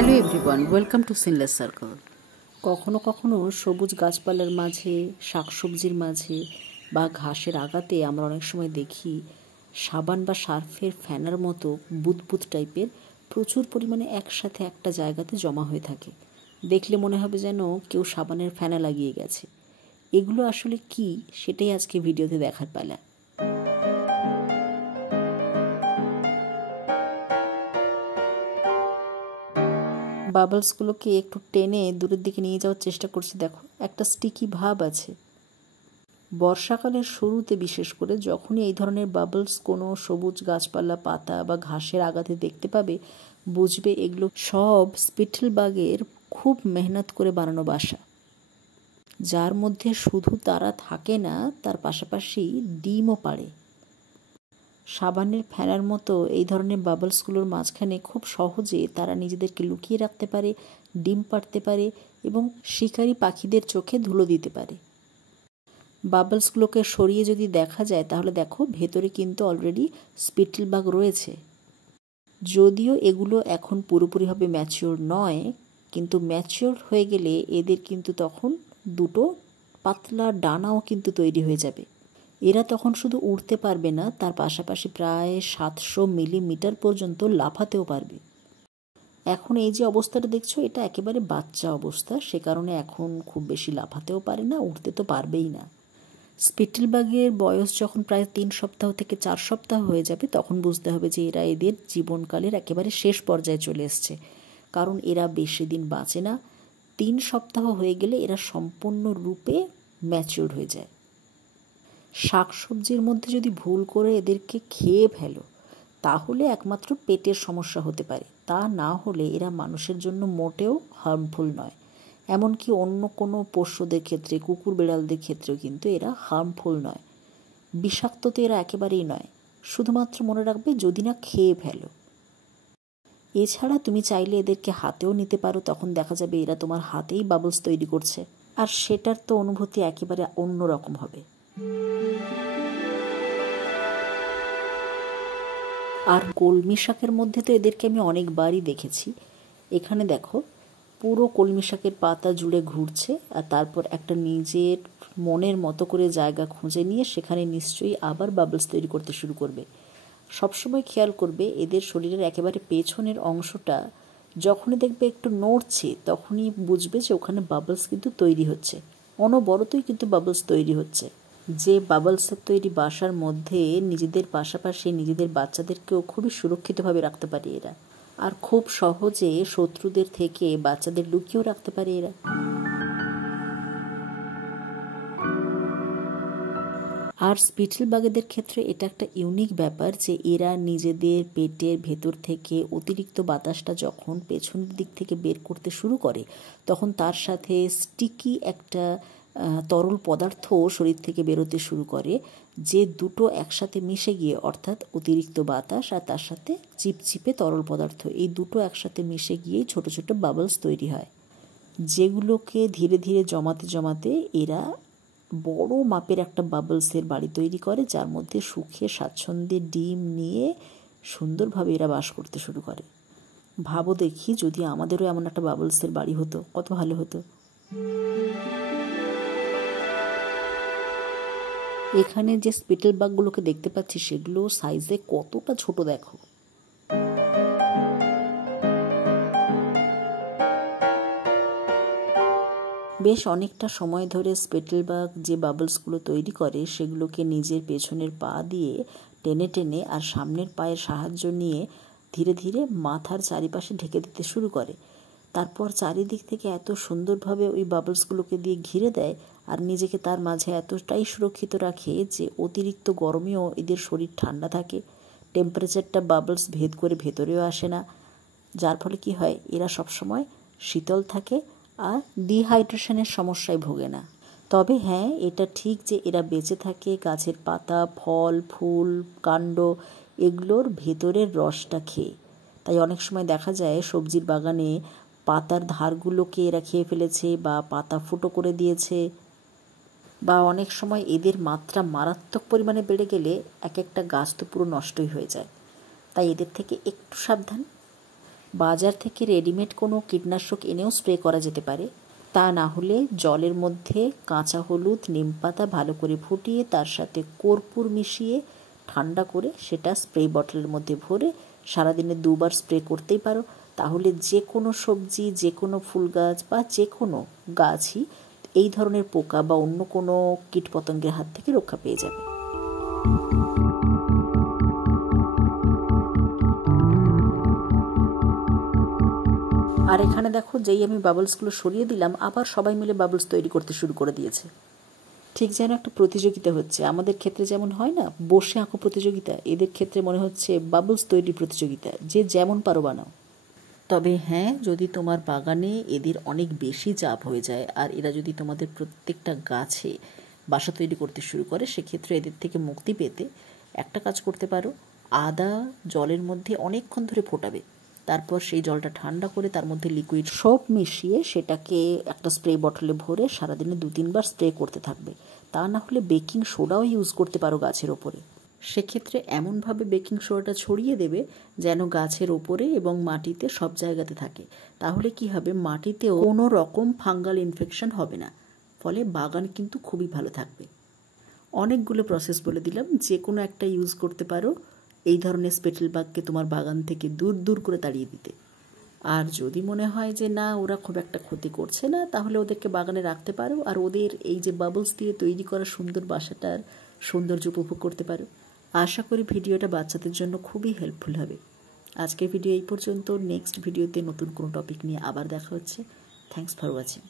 Hello everyone, welcome to sinless circle. কখনো কখনো সবুজ গাছপালার মাঝে, শাকসবজির মাঝে বা ঘাসের আগাতে আমরা অনেক সময় দেখি সাবান বা সার্ফের ফেনার মতো বুদবুদ টাইপের প্রচুর পরিমাণে একসাথে একটা জায়গাতে জমা হয়ে থাকে। দেখলে মনে হবে যেন কেউ সাবানের ফেনা লাগিয়ে গেছে। এগুলো আসলে কি, সেটাই আজকে ভিডিওতে দেখার পালা। বাবলসগুলোকে একটু টেনে দূরের দিকে নিয়ে যাওয়ার চেষ্টা করছি। দেখো, একটা স্টিকি ভাব আছে। বর্ষাকালের শুরুতে বিশেষ করে যখনই এই ধরনের বাবলস কোনো সবুজ গাছপালা, পাতা বা ঘাসের আগাতে দেখতে পাবে, বুঝবে এগুলো সব স্পিটলবাগের খুব মেহনত করে বানানো বাসা, যার মধ্যে শুধু তারা থাকে না, তার পাশাপাশি ডিমও পাড়ে। সাবানের ফেনার মতো এই ধরনের বাবলসগুলোর মাঝখানে খুব সহজে তারা নিজেদেরকে লুকিয়ে রাখতে পারে, ডিম পাড়তে পারে এবং শিকারী পাখিদের চোখে ধুলো দিতে পারে। বাবলসগুলোকে সরিয়ে যদি দেখা যায় তাহলে দেখো ভেতরে কিন্তু অলরেডি স্পিটলবাগ রয়েছে। যদিও এগুলো এখন পুরোপুরিভাবে ম্যাচিওর নয়, কিন্তু ম্যাচিওর হয়ে গেলে এদের কিন্তু তখন দুটো পাতলা ডানাও কিন্তু তৈরি হয়ে যাবে। এরা তখন শুধু উড়তে পারবে না, তার পাশাপাশি প্রায় 700 মিলিমিটার পর্যন্ত লাফাতেও পারবে। এখন এই যে অবস্থাটা দেখছো, এটা একেবারে বাচ্চা অবস্থা, সে কারণে এখন খুব বেশি লাফাতেও পারে না, উঠতে তো পারবেই না। স্পিটলবাগের বয়স যখন প্রায় 3 সপ্তাহ থেকে 4 সপ্তাহ হয়ে যাবে, তখন বুঝতে হবে যে এরা এদের জীবনকালের একেবারে শেষ পর্যায়ে চলে এসছে, কারণ এরা বেশি দিন বাঁচে না। 3 সপ্তাহ হয়ে গেলে এরা সম্পূর্ণরূপে ম্যাচিওর হয়ে যায়। শাকসবজির মধ্যে যদি ভুল করে এদেরকে খেয়ে ফেলো তাহলে একমাত্র পেটের সমস্যা হতে পারে, তা না হলে এরা মানুষের জন্য মোটেও হার্মফুল নয়। এমনকি অন্য কোনো পশুদের ক্ষেত্রে, কুকুর বিড়ালদের ক্ষেত্রেও কিন্তু এরা হার্মফুল নয়। বিষাক্ত তো এরা একেবারেই নয়, শুধুমাত্র মনে রাখবে যদি না খেয়ে ফেলো। এছাড়া তুমি চাইলে এদেরকে হাতেও নিতে পারো, তখন দেখা যাবে এরা তোমার হাতেই বাবলস তৈরি করছে, আর সেটার তো অনুভূতি একেবারে অন্যরকম হবে। আর কলমি শাকের মধ্যে তো এদেরকে আমি অনেকবারই দেখেছি। এখানে দেখো পুরো কলমি শাকের পাতা জুড়ে ঘুরছে, আর তারপর একটা নিজের মনের মতো করে জায়গা খুঁজে নিয়ে সেখানে নিশ্চয়ই আবার বাবলস তৈরি করতে শুরু করবে। সবসময় খেয়াল করবে এদের শরীরের একেবারে পেছনের অংশটা যখনই দেখবে একটু নড়ছে, তখনই বুঝবে যে ওখানে বাবলস কিন্তু তৈরি হচ্ছে, অনবরতই কিন্তু বাবলস তৈরি হচ্ছে। যে বাবলসের তৈরি বাসার মধ্যে নিজেদের পাশাপাশি নিজেদের বাচ্চাদেরকেও খুবই সুরক্ষিতভাবে রাখতে পারে এরা, আর খুব সহজে শত্রুদের থেকে বাচ্চাদের লুকিয়েও রাখতে পারে এরা। আর স্পিটলবাগেদের ক্ষেত্রে এটা একটা ইউনিক ব্যাপার যে এরা নিজেদের পেটের ভেতর থেকে অতিরিক্ত বাতাসটা যখন পেছনের দিক থেকে বের করতে শুরু করে, তখন তার সাথে স্টিকি একটা তরল পদার্থ শরীর থেকে বেরোতে শুরু করে, যে দুটো একসাথে মিশে গিয়ে, অর্থাৎ অতিরিক্ত বাতাস আর তার সাথে চিপচিপে তরল পদার্থ, এই দুটো একসাথে মিশে গিয়েই ছোট ছোট বাবলস তৈরি হয়, যেগুলোকে ধীরে ধীরে জমাতে জমাতে এরা বড় মাপের একটা বাবলসের বাড়ি তৈরি করে, যার মধ্যে সুখে স্বাচ্ছন্দ্যে ডিম নিয়ে সুন্দরভাবে এরা বাস করতে শুরু করে। ভাবো দেখি যদি আমাদেরও এমন একটা বাবলসের বাড়ি হতো, কত ভালো হতো। এখানে যে স্পিটলবাগগুলোকে দেখতে পাচ্ছি সেগুলো সাইজে কতটা ছোট দেখো। বেশ অনেকটা সময় ধরে স্পিটলবাগ যে বাবলসগুলো তৈরি করে সেগুলোকে নিজের পেছনের পা দিয়ে টেনে টেনে আর সামনের পায়ের সাহায্য নিয়ে ধীরে ধীরে মাথার চারিপাশে ঢেকে দিতে শুরু করে। তারপর চারিদিক থেকে এত সুন্দরভাবে ওই বাবলসগুলোকে দিয়ে ঘিরে দেয় আর নিজেকে তার মাঝে এতটাই সুরক্ষিত রাখে যে অতিরিক্ত গরমেও এদের শরীর ঠান্ডা থাকে, টেম্পারেচারটা বাবলস ভেদ করে ভেতরেও আসে না, যার ফলে কি হয় এরা সবসময় শীতল থাকে আর ডিহাইড্রেশনের সমস্যায় ভোগে না। তবে হ্যাঁ, এটা ঠিক যে এরা বেঁচে থাকে গাছের পাতা, ফল, ফুল, কাণ্ড এগুলোর ভেতরের রসটা খেয়ে। তাই অনেক সময় দেখা যায় সবজির বাগানে পাতার ধারগুলোকে এরা খেয়ে ফেলেছে বা পাতা ফুটো করে দিয়েছে, বা অনেক সময় এদের মাত্রা মারাত্মক পরিমাণে বেড়ে গেলে এক একটা গাছ তো পুরো নষ্টই হয়ে যায়। তাই এদের থেকে একটু সাবধান। বাজার থেকে রেডিমেড কোনো কীটনাশক এনেও স্প্রে করা যেতে পারে। তা না হলে জলের মধ্যে কাঁচা হলুদ, নিমপাতা ভালো করে ফুটিয়ে তার সাথে কর্পূর মিশিয়ে ঠান্ডা করে সেটা স্প্রে বটলের মধ্যে ভরে সারাদিনে 2 বার স্প্রে করতেই পারো। তাহলে যে কোনো সবজি, যে কোনো ফুল গাছ বা যে কোনো গাছই এই ধরনের পোকা বা অন্য কোনো কীটপতঙ্গের হাত থেকে রক্ষা পেয়ে যাবে। আর এখানে দেখো, যেই আমি বাবলসগুলো সরিয়ে দিলাম, আবার সবাই মিলে বাবলস তৈরি করতে শুরু করে দিয়েছে। ঠিক যেন একটা প্রতিযোগিতা হচ্ছে। আমাদের ক্ষেত্রে যেমন হয় না বসে আঁকো প্রতিযোগিতা, এদের ক্ষেত্রে মনে হচ্ছে বাবলস তৈরি প্রতিযোগিতা, যে যেমন পারো বানাও। তবে হ্যাঁ, যদি তোমার বাগানে এদের অনেক বেশি চাপ হয়ে যায় আর এরা যদি তোমাদের প্রত্যেকটা গাছে বাসা তৈরি করতে শুরু করে, সেক্ষেত্রে এদের থেকে মুক্তি পেতে একটা কাজ করতে পারো। আদা জলের মধ্যে অনেকক্ষণ ধরে ফোটাবে, তারপর সেই জলটা ঠান্ডা করে তার মধ্যে লিকুইড সব মিশিয়ে সেটাকে একটা স্প্রে বটলে ভরে সারাদিনে 2-3 বার স্প্রে করতে থাকবে। তা না হলে বেকিং সোডাও ইউজ করতে পারো গাছের ওপরে। সেক্ষেত্রে এমনভাবে বেকিং সোডাটা ছড়িয়ে দেবে যেন গাছের ওপরে এবং মাটিতে সব জায়গাতে থাকে। তাহলে কি হবে, মাটিতেও কোনো রকম ফাঙ্গাল ইনফেকশন হবে না, ফলে বাগান কিন্তু খুবই ভালো থাকবে। অনেকগুলো প্রসেস বলে দিলাম, যে কোনো একটা ইউজ করতে পারো এই ধরনের স্পেটেল বাগকে তোমার বাগান থেকে দূর দূর করে তাড়িয়ে দিতে। আর যদি মনে হয় যে না, ওরা খুব একটা ক্ষতি করছে না, তাহলে ওদেরকে বাগানে রাখতে পারো আর ওদের এই যে বাবলস দিয়ে তৈরি করা সুন্দর বাসাটার সৌন্দর্য উপভোগ করতে পারো। আশা করি ভিডিওটা বাচ্চাদের জন্য খুবই হেল্পফুল হবে। আজকের ভিডিও এই পর্যন্ত। নেক্সট ভিডিওতে নতুন কোনো টপিক নিয়ে আবার দেখা হচ্ছে। Thanks for watching.